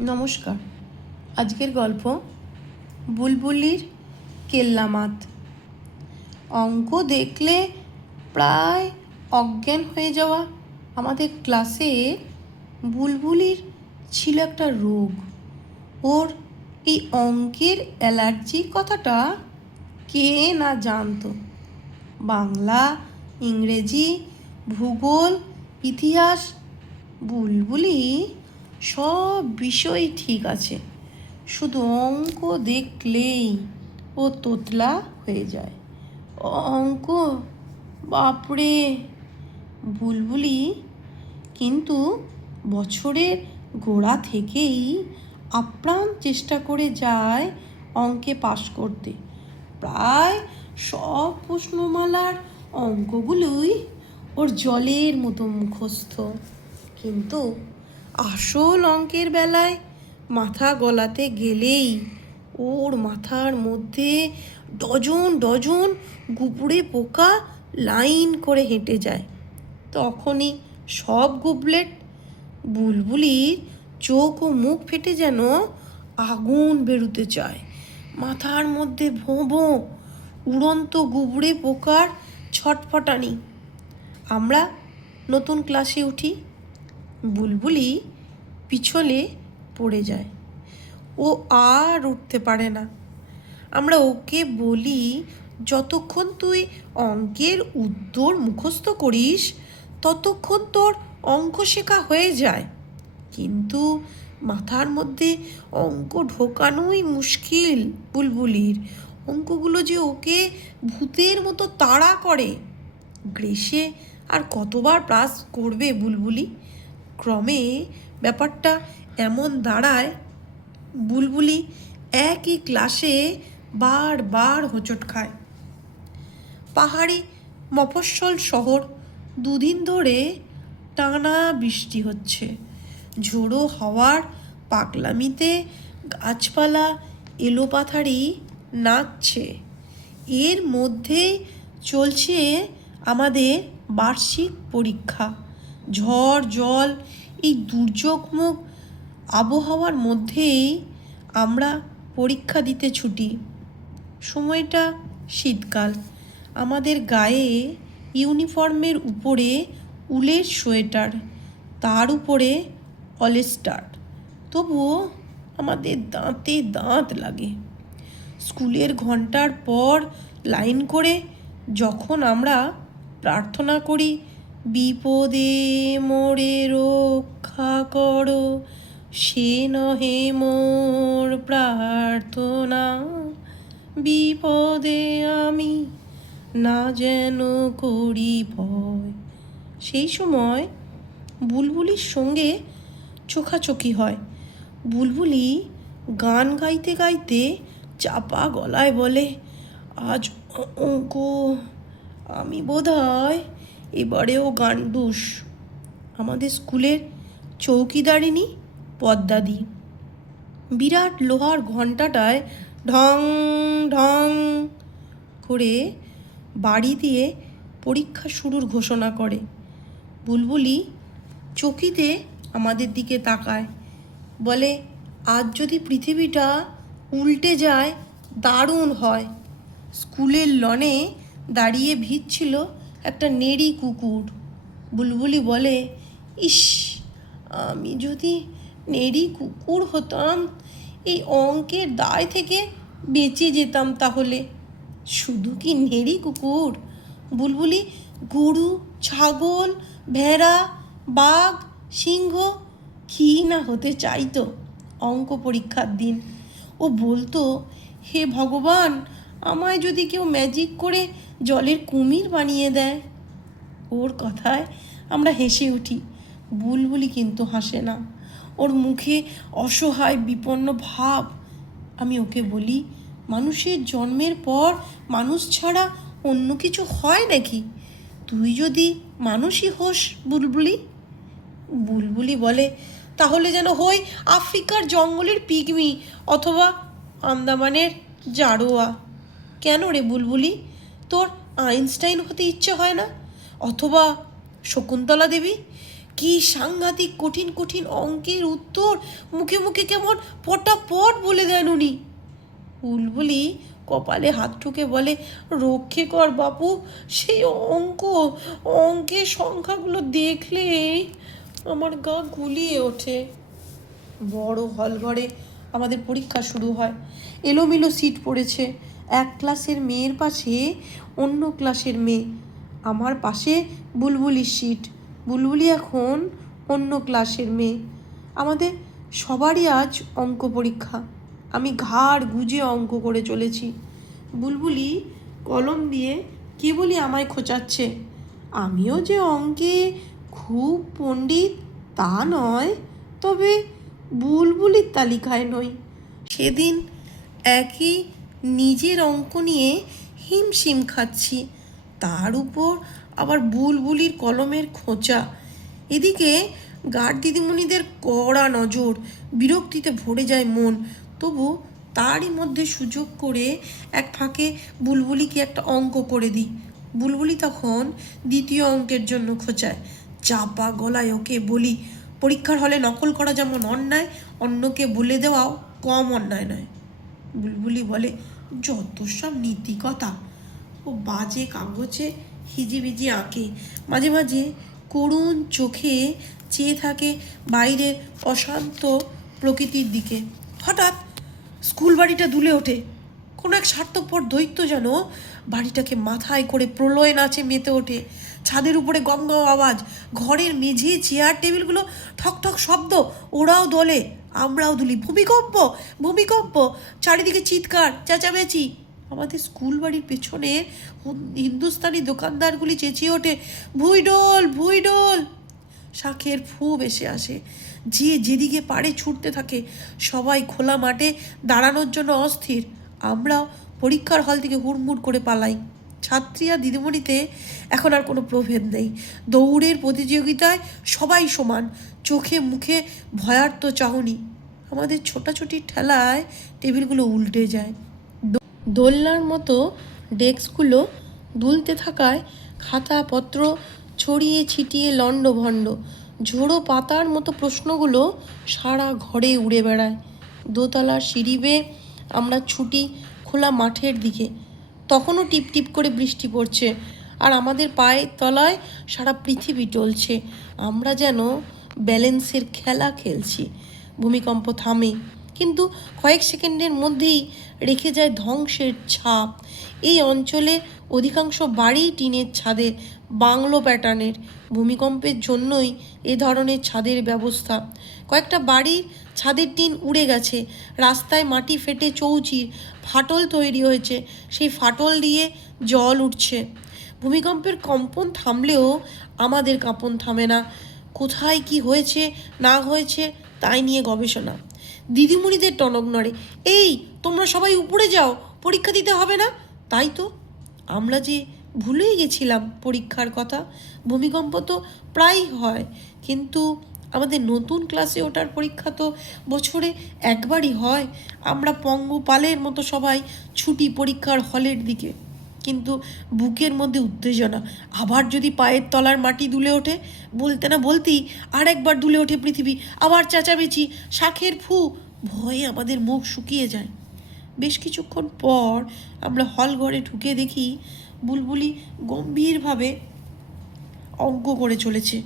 নমস্কার। আজকের গল্প বুলবুলির কেল্লামাত। অঙ্ক দেখলে প্রায় অজ্ঞান হয়ে যাওয়া আমাদের ক্লাসে বুলবুলির ছিল একটা রোগ। ওর এই অঙ্কের অ্যালার্জির কথাটা কে না জানতো। বাংলা, ইংরেজি, ভূগোল, ইতিহাস, বুলবুলি সব বিষয় ঠিক আছে, শুধু অঙ্ক দেখলেই ও তোতলা হয়ে যায়। অঙ্ক, বাপরে! বুলবুলি কিন্তু বছরের গোড়া থেকেই আপ্রাণ চেষ্টা করে যায় অঙ্কে পাশ করতে। প্রায় সব প্রশ্নমালার অঙ্কগুলোই ওর জলের মতো মুখস্থ, কিন্তু আসল অঙ্কের বেলায় মাথা গলাতে গেলেই ওর মাথার মধ্যে ডজন ডজন গুবরে পোকা লাইন করে হেঁটে যায়। তখনই সব গুবলেট বুলবুলির চোখ ও মুখ ফেটে যেন আগুন বেরোতে চায়। মাথার মধ্যে ভোঁ ভোঁ উড়ন্ত গুবরে পোকার ছটফটানি। আমরা নতুন ক্লাসে উঠি, বুলবুলি পিছলে পড়ে যায়। ও আর উঠতে পারে না। আমরা ওকে বলি, যতক্ষণ তুই অঙ্কের উত্তর মুখস্থ করিস ততক্ষণ তোর অঙ্ক শেখা হয়ে যায়, কিন্তু মাথার মধ্যে অঙ্ক ঢোকানোই মুশকিল বুলবুলির। অঙ্কগুলো যে ওকে ভূতের মতো তাড়া করে। গ্রীষ্মে আর কতবার পাস করবে বুলবুলি? ক্রমে ব্যাপারটা এমন দাঁড়ায়, বুলবুলি একই ক্লাসে বারবার হোঁচট খায়। পাহাড়ি মফস্বল শহর, দুদিন ধরে টানা বৃষ্টি হচ্ছে। ঝোড়ো হাওয়ার পাগলামিতে গাছপালা এলোপাথারি নাচছে। এর মধ্যে চলছে আমাদের বার্ষিক পরীক্ষা। ঝড় জল এই দুর্যোগমুখ আবহাওয়ার মধ্যেই আমরা পরীক্ষা দিতে ছুটি। সময়টা শীতকাল। আমাদের গায়ে ইউনিফর্মের উপরে উলের সোয়েটার, তার উপরে অলস্টার। তবুও আমাদের দাঁতে দাঁত লাগে। স্কুলের ঘন্টার পর লাইন করে যখন আমরা প্রার্থনা করি, বিপদে মোরে রক্ষা করো, সে নহে মোর প্রার্থনা, বিপদে আমি না যেন করি ভয়, সেই সময় বুলবুলির সঙ্গে চোখাচোখি হয়। বুলবুলি গান গাইতে গাইতে চাপা গলায় বলে, আজ অঙ্ক আমি বোধহয় এবারেও গান্ডুস। আমাদের স্কুলের চৌকিদারিনী পদ্মাদি বিরাট লোহার ঘণ্টাটায় ঢং ঢং করে বাড়ি দিয়ে পরীক্ষা শুরুর ঘোষণা করে। বুলবুলি চকিতে আমাদের দিকে তাকায়, বলে, আজ যদি পৃথিবীটা উল্টে যায় দারুণ হয়। স্কুলের লনে দাঁড়িয়ে ভিজছিল একটা নেড়ি কুকুর। বুলবুলি বলে, ইস, আমি যদি নেড়ি কুকুর হতাম, এই অঙ্কের দায় থেকে বেঁচে যেতাম তাহলে। শুধু কি নেড়ি কুকুর, বুলবুলি গরু, ছাগল, ভেড়া, বাঘ, সিংহ কি না হতে চাইতো অঙ্ক পরীক্ষার দিন। ও বলতো, হে ভগবান, আমায় যদি কেউ ম্যাজিক করে জলের কুমির বানিয়ে দেয়। ওর কথায় আমরা হেসে উঠি। বুলবুলি কিন্তু হাসে না, ওর মুখে অসহায় বিপন্ন ভাব। আমি ওকে বলি, মানুষের জন্মের পর মানুষ ছাড়া অন্য কিছু হয় নাকি? তুই যদি মানুষই হোস বুলবুলি। বুলবুলি বলে, তাহলে যেন হই আফ্রিকার জঙ্গলের পিগমি অথবা আন্দামানের জারোয়া। কেন রে বুলবুলি, তোর আইনস্টাইন হতে ইচ্ছে হয় না? অথবা শকুন্তলা দেবী? কি সাংঘাতিক কঠিন কঠিন অঙ্কের উত্তর মুখে মুখে কেমন পটাপট বলে দেন উনি। বুলবুলি কপালে হাত ঠুকে বলে, রক্ষে কর বাপু, সেই অঙ্কের সংখ্যাগুলো দেখলেই আমার গা গুলিয়ে ওঠে। বড় হল ঘরে আমাদের পরীক্ষা শুরু হয়। এলোমেলো সিট পড়েছে, এক ক্লাসের মেয়ের পাশে অন্য ক্লাসের মেয়ে, আমার পাশে বুলবুলির সিট। বুলবুলি এখন অন্য ক্লাসের মেয়ে। আমাদের সবারই আজ অঙ্ক পরীক্ষা। আমি ঘাড় গুজে অঙ্ক করে চলেছি। বুলবুলি কলম দিয়ে কেবলই আমায় খোঁচাচ্ছে। আমিও যে অঙ্কে খুব পণ্ডিত তা নয়, তবে বুলবুলির তালিকায় নই। সেদিন একই নিজের অঙ্ক নিয়ে হিমশিম খাচ্ছি, তার উপর আবার বুলবুলির কলমের খোঁচা। এদিকে গার্ড দিদিমণিদের কড়া নজর, বিরক্তিতে ভরে যায় মন। তবু তারই মধ্যে সুযোগ করে এক ফাঁকে বুলবুলিকে একটা অঙ্ক করে দিই। বুলবুলি তখন দ্বিতীয় অঙ্কের জন্য খোঁচায়। চাপা গলায় ওকে বলি, পরীক্ষার হলে নকল করা যেমন অন্যায়, অন্যকে বলে দেওয়াও কম অন্যায় নয়। বুলবুলি বলে, যত সব নীতি কথা। ও বাজে কাগজে হিজিবিজি আঁকে, মাঝে মাঝে করুণ চোখে চেয়ে থাকে বাইরের অশান্ত প্রকৃতির দিকে। হঠাৎ স্কুল বাড়িটা দুলে ওঠে। কোনো এক স্বার্থপর দৈত্য যেন বাড়িটাকে মাথায় করে প্রলয় নাচে মেতে ওঠে। ছাদের উপরে গম গম আওয়াজ, ঘরের মেঝে চেয়ার টেবিলগুলো ঠক ঠক শব্দ, ওরাও দোলে আমরাও দুলি। ভূমিকম্প ভূমিকম্প, চারিদিকে চিৎকার চেঁচামেচি। আমাদের স্কুল বাড়ির পেছনে হিন্দুস্তানি দোকানদারগুলি চেঁচিয়ে ওঠে, ভুইডোল ভুইডোল। শাঁখের ফু ভেসে আসে, যে যেদিকে পারে ছুটতে থাকে। সবাই খোলা মাঠে দাঁড়ানোর জন্য অস্থির। আমরাও পরীক্ষার হল থেকে হুড়মুড় করে পালাই। ছাত্রী আর দিদিমণিতে এখন আর কোনো প্রভেদ নেই। দৌড়ের প্রতিযোগিতায় সবাই সমান, চোখে মুখে ভয়ার্ত চাহনি। আমাদের ছোটাছুটির ঠেলায় টেবিলগুলো উল্টে যায়। দোলনার মতো ডেস্কগুলো দুলতে থাকায় খাতাপত্র ছড়িয়ে ছিটিয়ে লণ্ডভণ্ড। ঝোড়ো পাতার মতো প্রশ্নগুলো সারা ঘরে উড়ে বেড়ায়। দোতলার সিঁড়ি বেয়ে আমরা ছুটি খোলা মাঠের দিকে। তখনও টিপ টিপ করে বৃষ্টি পড়ছে, আর আমাদের পায়ের তলায় সারা পৃথিবী টলছে। আমরা যেন ব্যালেন্সের খেলা খেলছি। ভূমিকম্প থামে, কিন্তু কয়েক সেকেন্ডের মধ্যেই রেখে যায় ধ্বংসের ছাপ। এই অঞ্চলে অধিকাংশ বাড়ি টিনের ছাদের, বাংলো প্যাটার্নের। ভূমিকম্পের জন্যই এ ধরনের ছাদের ব্যবস্থা। কয়েকটা বাড়ির ছাদের টিন উড়ে গেছে, রাস্তায় মাটি ফেটে চৌচির ফাটল তৈরি হয়েছে, সেই ফাটল দিয়ে জল উঠছে। ভূমিকম্পের কম্পন থামলেও আমাদের কাঁপন থামে না। কোথায় কি হয়েছে না হয়েছে তাই নিয়ে গবেষণা। দিদিমণিদের টনক নড়ে, এই তোমরা সবাই উপরে যাও, পরীক্ষা দিতে হবে না। তাই তো, আমরা যে ভুলেই গেছিলাম পরীক্ষার কথা। ভূমিকম্প তো প্রায়ই হয়, কিন্তু আমাদের নতুন ক্লাসে ওঠার পরীক্ষা তো বছরে একবারই হয়। আমরা পঙ্গপালের মতো সবাই ছুটি পরীক্ষার হলের দিকে, কিন্তু বুকের মধ্যে উত্তেজনা। আবার যদি পায়ের তলার মাটি দুলে ওঠে, বলতে না বলতেই আর একবার দুলে ওঠে পৃথিবী। আবার চেঁচামেচি, শাঁখের ফু, ভয়ে আমাদের মুখ শুকিয়ে যায়। বেশ কিছুক্ষণ পর আমরা হল ঘরে ঢুকে দেখি বুলবুলি গম্ভীরভাবে অঙ্ক করে চলেছে।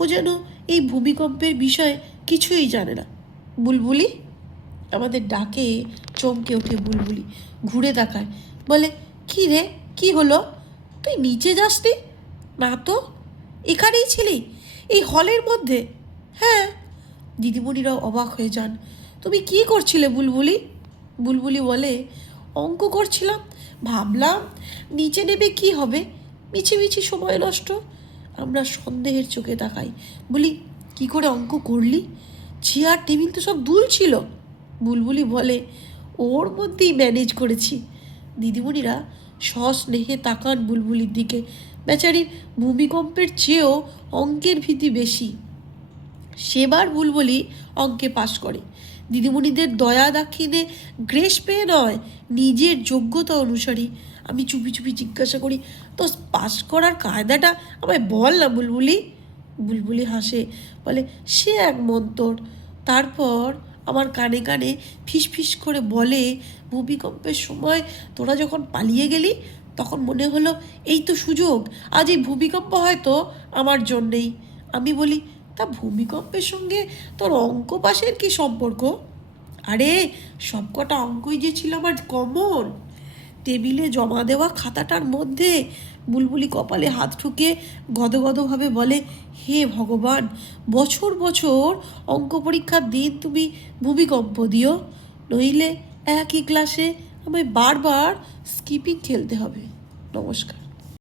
ও যেন এই ভূমিকম্পের বিষয়ে কিছুই জানে না। বুলবুলি, আমাদের ডাকে চমকে ওঠে বুলবুলি, ঘুরে তাকায়, বলে, কী রে, কী হলো? তুই নিচে যাসনি? না তো, এখানেই ছিলি, এই হলের মধ্যে? হ্যাঁ। দিদিমণিরাও অবাক হয়ে যান। তুমি কি করছিলে বুলবুলি? বুলবুলি বলে, অঙ্ক করছিলাম, ভাবলাম নিচে নেবে কি হবে, মিছিমিছি সময় নষ্ট। আমরা সন্দেহের চোখে তাকাই, বলি, কি করে অঙ্ক করলি? চেয়ার টেবিল তো সব দুলছিল। বুলবুলি বলে, ওর মধ্যেই ম্যানেজ করেছি। দিদিমণিরা সস্নেহে তাকান বুলবুলির দিকে। বেচারির ভূমিকম্পের চেয়েও অঙ্কের ভীতি বেশি। সেবার বুলবুলি অঙ্কে পাশ করে। দিদিমণিদের দয়া দাক্ষিণে গ্রেস পেয়ে নয়, নিজের যোগ্যতা অনুসারী। আমি চুপি চুপি জিজ্ঞাসা করি, তো পাস করার কায়দাটা আমায় বল না বুলবুলি। বুলবুলি হাসে, বলে সে এক মন্তর। তারপর আমার কানে কানে ফিস করে বলে, ভূমিকম্পের সময় তোরা যখন পালিয়ে গেলি তখন মনে হলো এই তো সুযোগ, আজ এই ভূমিকম্প হয়তো আমার জন্যেই। আমি বলি, তা ভূমিকম্পের সঙ্গে তোর অঙ্ক পাশের কী সম্পর্ক? আরে সবকটা অঙ্কই যে ছিল আমার কমন। টেবিলে জমা দেওয়া খাতাটার মধ্যে। বুলবুলি কপালে হাত ঠুকে গদগদভাবে বলে, হে ভগবান, বছর বছর অঙ্ক পরীক্ষার দিন তুমি ভূমিকম্প দিও, নইলে একই ক্লাসে আমায় বারবার স্কিপিং খেলতে হবে। নমস্কার।